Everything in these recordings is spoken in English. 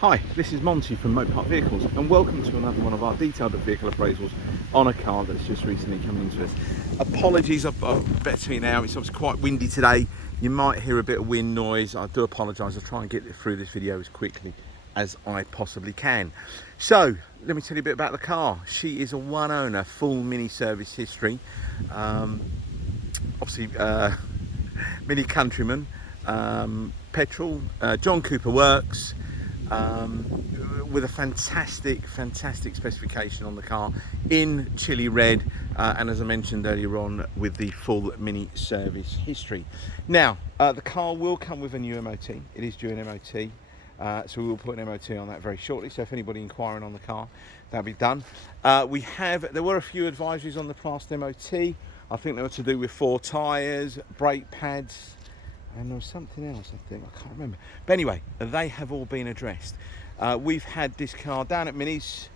Hi, this is Monty from Mopart Vehicles and welcome to another one of our detailed vehicle appraisals on a car that's just recently come into us. Apologies, I've better to you now, it's obviously quite windy today. You might hear a bit of wind noise. I do apologise. I'll try and get through this video as quickly as I possibly can. So, let me tell you a bit about the car. She is a one owner, full Mini service history. Obviously, Mini Countryman, petrol, John Cooper works. With a fantastic specification on the car in chili red, and as I mentioned earlier on, with the full Mini service history. Now the car will come with a new MOT. It is due an MOT, so we will put an MOT on that very shortly. So if anybody inquiring on the car, that'll be done. There were a few advisories on the past MOT. I think they were to do with 4 tyres, brake pads, and there was something else, I think, I can't remember. But anyway, they have all been addressed. We've had this car down at Minis,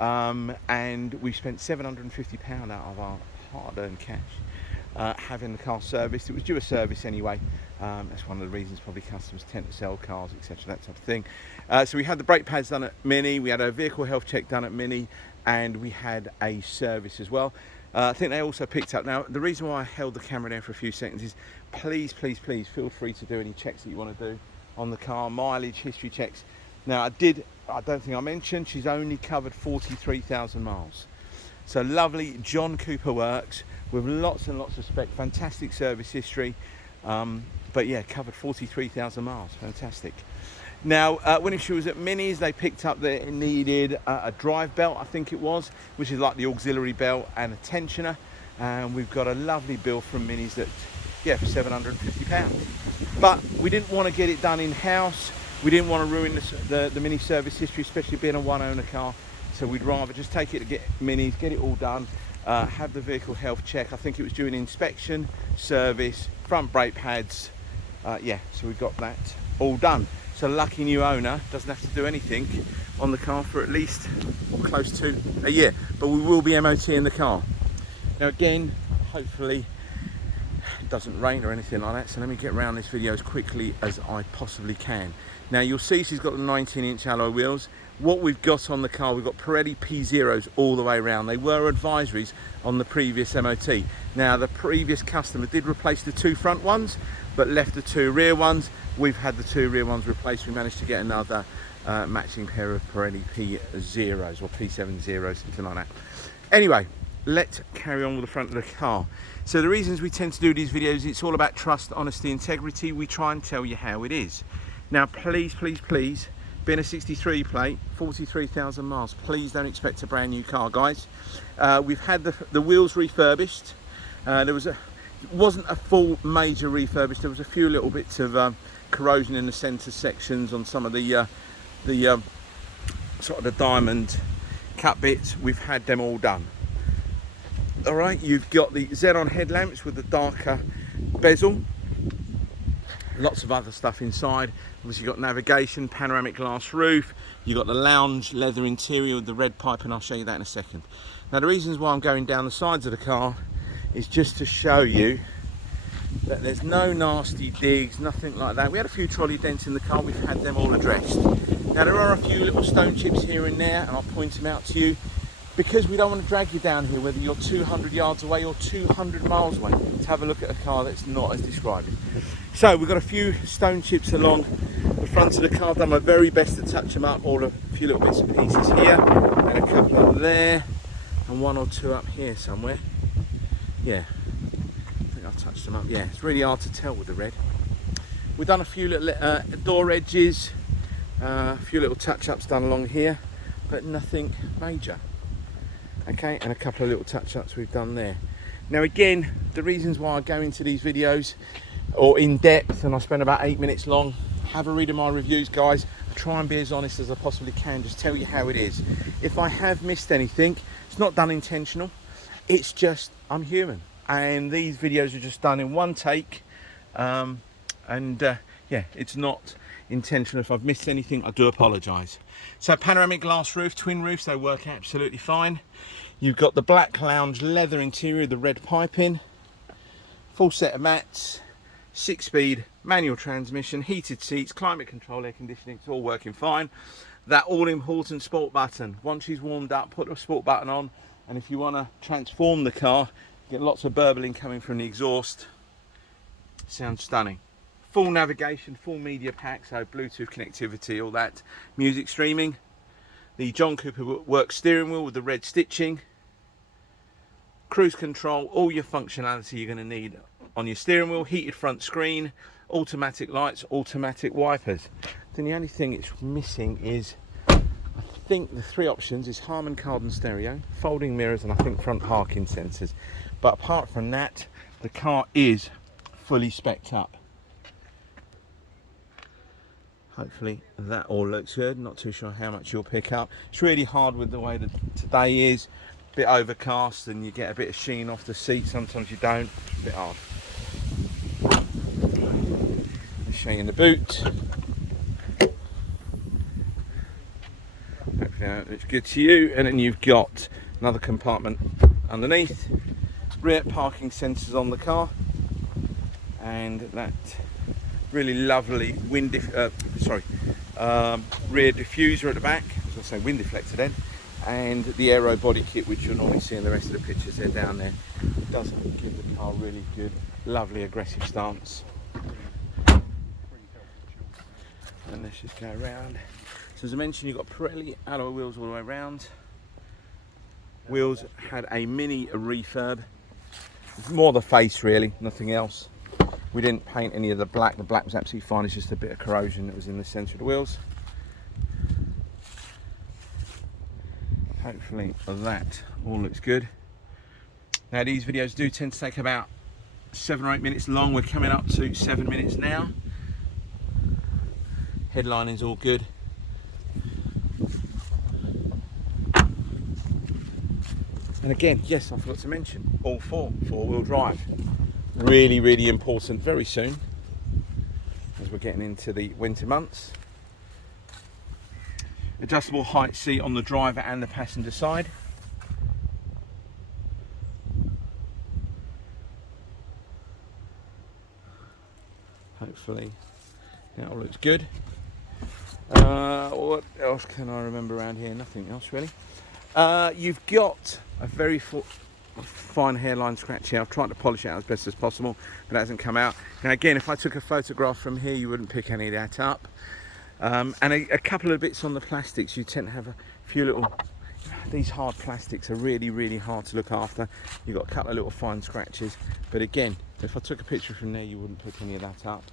and we've spent £750 out of our hard-earned cash having the car serviced. It was due a service anyway. That's one of the reasons probably customers tend to sell cars, etc., that type of thing. So we had the brake pads done at Mini, we had a vehicle health check done at Mini, and we had a service as well. I think they also picked up. Now, the reason why I held the camera down for a few seconds is please feel free to do any checks that you want to do on the car, mileage, history checks. Now, I don't think I mentioned, she's only covered 43,000 miles. So lovely John Cooper works with lots and lots of spec, fantastic service history. But yeah, covered 43,000 miles, fantastic. Now, when she was at Minis, they picked up that it needed a drive belt, I think it was, which is like the auxiliary belt and a tensioner. And we've got a lovely bill from Minis that, yeah, for £750. But we didn't want to get it done in-house. We didn't want to ruin the Mini service history, especially being a one-owner car. So we'd rather just take it to get Minis, get it all done, have the vehicle health check. I think it was due an inspection, service, front brake pads. Yeah, so we got that all done. So lucky new owner doesn't have to do anything on the car for at least or close to a year. But we will be MOT in the car. Now again, hopefully it doesn't rain or anything like that. So let me get around this video as quickly as I possibly can. Now you'll see she's got the 19-inch alloy wheels. What we've got on the car, we've got Pirelli P0s all the way around. They were advisories on the previous MOT. Now the previous customer did replace the 2 front ones, but left the 2 rear ones. We've had the 2 rear ones replaced. We managed to get another matching pair of Pirelli P0s or P70s, something like that. Anyway, let's carry on with the front of the car. So the reasons we tend to do these videos, it's all about trust, honesty, integrity. We try and tell you how it is. Now please, being a 63 plate, 43,000 miles, please don't expect a brand new car, guys. We've had the wheels refurbished. It wasn't a full major refurbish. There was a few little bits of corrosion in the centre sections on some of the sort of the diamond cut bits. We've had them all done. All right, you've got the xenon headlamps with the darker bezel. Lots of other stuff inside. Obviously you've got navigation, panoramic glass roof. You've got the lounge leather interior with the red pipe, and I'll show you that in a second. Now the reasons why I'm going down the sides of the car is just to show you that there's no nasty digs, nothing like that. We had a few trolley dents in the car, we've had them all addressed. Now there are a few little stone chips here and there, and I'll point them out to you, because we don't want to drag you down here, whether you're 200 yards away or 200 miles away, to have a look at a car that's not as described. So we've got a few stone chips along the front of the car. I've done my very best to touch them up, a few little bits and pieces here, and a couple up there, and 1 or 2 up here somewhere. Yeah, I think I've touched them up. Yeah, it's really hard to tell with the red. We've done a few little door edges, a few little touch-ups done along here, but nothing major. Okay, and a couple of little touch-ups we've done there. Now again, the reasons why I go into these videos or in depth, and I spend about 8 minutes long, have a read of my reviews, guys. I try and be as honest as I possibly can, just tell you how it is. If I have missed anything, it's not done intentional. It's just, I'm human, and these videos are just done in one take, yeah, it's not intentional. If I've missed anything, I do apologise. So panoramic glass roof, twin roofs, they work absolutely fine. You've got the black lounge leather interior, the red piping, full set of mats, 6-speed manual transmission, heated seats, climate control, air conditioning, it's all working fine. That all important sport button, once she's warmed up, put the sport button on, and if you want to transform the car, get lots of burbling coming from the exhaust. Sounds stunning. Full navigation, full media pack, so Bluetooth connectivity, all that, music streaming. The John Cooper Works steering wheel with the red stitching. Cruise control, all your functionality you're going to need on your steering wheel. Heated front screen, automatic lights, automatic wipers. Then the only thing it's missing is, I think the 3 options is Harman Kardon stereo, folding mirrors, and I think front parking sensors. But apart from that, the car is fully spec'd up. Hopefully that all looks good. Not too sure how much you'll pick up. It's really hard with the way that today is. A bit overcast and you get a bit of sheen off the seat. Sometimes you don't. It's a bit hard. I'll show you in the boot. Hopefully that looks good to you. And then you've got another compartment underneath. Rear parking sensors on the car. And that really lovely rear diffuser at the back. I was going to say wind deflector then, and the aero body kit, which you'll normally see in the rest of the pictures. They're down there. It does give the car really good, lovely aggressive stance. And let's just go around. So as I mentioned, you've got Pirelli alloy wheels all the way around. Wheels had a mini refurb. More the face really, nothing else. We didn't paint any of the black. The black was absolutely fine. It's just a bit of corrosion that was in the centre of the wheels. Hopefully that all looks good. Now these videos do tend to take about 7 or 8 minutes long. We're coming up to 7 minutes now. Headline is all good. And again, yes, I forgot to mention, all 4-wheel drive. Really, really important very soon, as we're getting into the winter months. Adjustable height seat on the driver and the passenger side. Hopefully that all looks good. What else can I remember around here? Nothing else really. You've got a very fine hairline scratch here. I've tried to polish it out as best as possible, but it hasn't come out. Now again, if I took a photograph from here, you wouldn't pick any of that up. And a couple of bits on the plastics. You tend to have a few little, these hard plastics are really, really hard to look after. You've got a couple of little fine scratches, but again, if I took a picture from there, you wouldn't pick any of that up.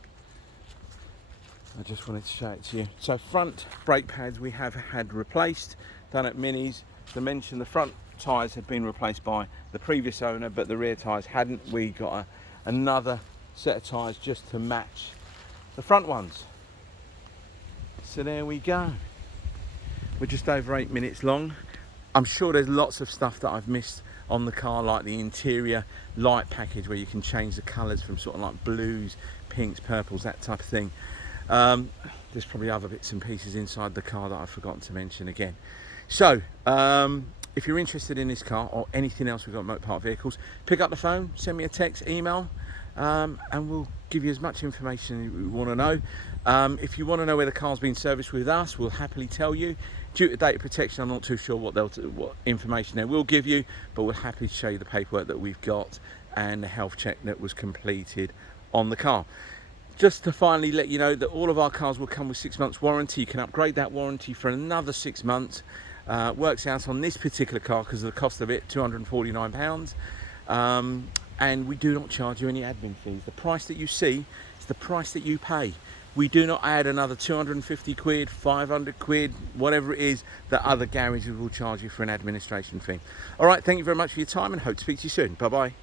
I just wanted to show it to you. So front brake pads we have had replaced, done at Minis. To mention, the front tyres had been replaced by the previous owner, but the rear tyres hadn't. We got another set of tyres just to match the front ones. So there we go. We're just over 8 minutes long. I'm sure there's lots of stuff that I've missed on the car, like the interior light package where you can change the colours from sort of like blues, pinks, purples, that type of thing. There's probably other bits and pieces inside the car that I've forgotten to mention again. So if you're interested in this car or anything else we've got Motor Park Vehicles, pick up the phone, send me a text, email, and we'll give you as much information you want to know. If you want to know where the car's been serviced with us, we'll happily tell you. Due to data protection, I'm not too sure what information they will give you, but we'll happily show you the paperwork that we've got and the health check that was completed on the car. Just to finally let you know that all of our cars will come with 6 months warranty. You can upgrade that warranty for another 6 months. Works out on this particular car, because of the cost of it, £249. And we do not charge you any admin fees. The price that you see is the price that you pay. We do not add another 250 quid, 500 quid, whatever it is that other garages will charge you for an administration fee. All right, thank you very much for your time and hope to speak to you soon. Bye-bye.